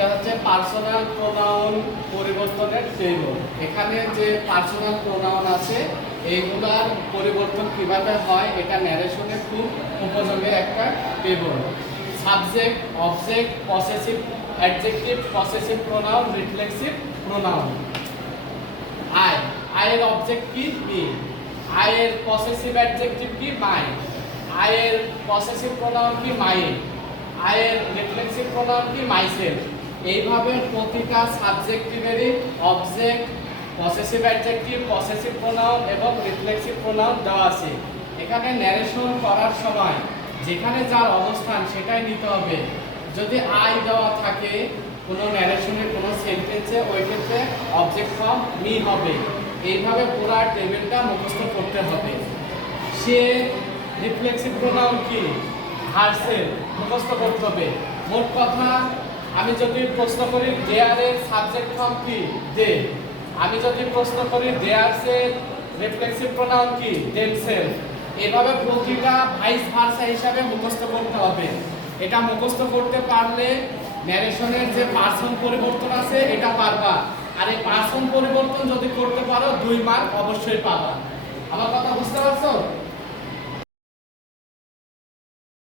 এটা হচ্ছে personal pronoun পরিবর্তনের টেবল। এখানে যে পার্সোনাল প্রোনাউন আছে এইগুলার পরিবর্তন কিভাবে হয় এটা ন্যারেশনে খুব উপযোগী একটা table. Subject, object, possessive adjective, possessive pronoun, reflexive pronoun. আয়ের অবজেক্ট কি? মি। আয়ের পসেসিভ অ্যাডজেক্টিভ কি? মাই। আয়ের পসেসিভ প্রোনাউন কি? মাই। আয়ের রিফ্লেক্সিভ প্রোনাউন কি? মাইসেলফ। এইভাবে প্রতিটা সাবজেক্টিভেরই object, possessive adjective, possessive pronoun এবং রিফ্লেক্সিভ প্রোনাউন দেওয়া আছে। এখানে ন্যারেশন করার সময় যেখানে যার অবস্থান সেটাই নিতে হবে। যদি আই দেওয়া থাকে কোনো ন্যারেশনের কোনো সেন্টেন্সে, ওই ক্ষেত্রে অবজেক্ট ফর্ম মি হবে। এইভাবে পুরো টেবিলটা মুখস্থ করতে হবে। সে রিফ্লেক্সিভ প্রোনাউন কি? হারসেল, মুখস্থ করতে হবে। মোট কথা, আমি যদি প্রশ্ন করি দেয়ারের সাবজেক্ট ফর্ম কি? দে। আমি যদি প্রশ্ন করি দেয়ারসের রিফ্লেক্সিভ প্রোনাউন কি? দেমসেলফ। এভাবে প্রতিটা ভাইস ভার্সা হিসাবে মুখস্থ করতে হবে। এটা মুখস্থ করতে পারলে ন্যারেশনের যে পার্সন পরিবর্তন আছে এটা পারবা। আর এই পার্সন পরিবর্তন যদি করতে পারো 2 মার্ক অবশ্যই পাবা। আমার কথা বুঝতে পারছো?